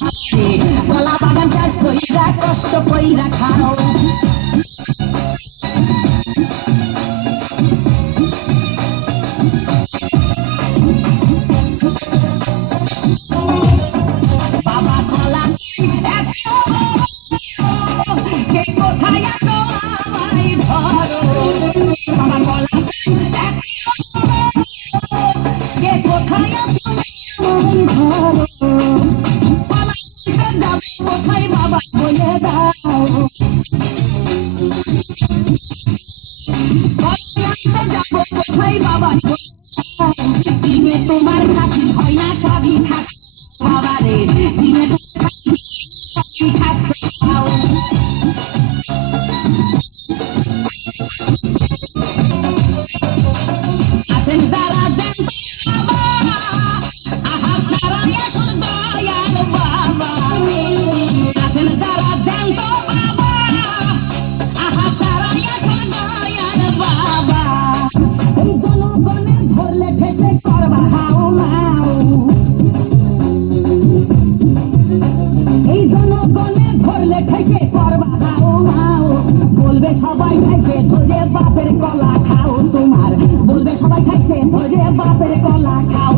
কলা বাগান চাষ কইরা কষ্ট কইরা খাও বাবা কলা কে কোথায় আছো আমায় ধরো বাবা কলা কে কোথায় আছো আমায় ধরো যাবে কোথায় বাবা বলে দাও যাবো কোথায় বাবা দিনে তোমার খাতি হয় না সবই থাকে বাবা রে দিনে সবই থাকতে পাও আছেন তারা দেন বাবা আহা তারা আসল দয়াল বাবা আছেন তারা দেন তো বাবা আহা তারা আসল দয়াল বাবা এই জনগণে ধরলে ঠেসে করবা হাও মাও এই জনগণে ধরলে ঠেসে করবা হাও মাও বলবে সবাই ঠেসে ধরে বাপের কলা খাও তোমার বলবে সবাই খাইছে ধরে বাপের কলা খাও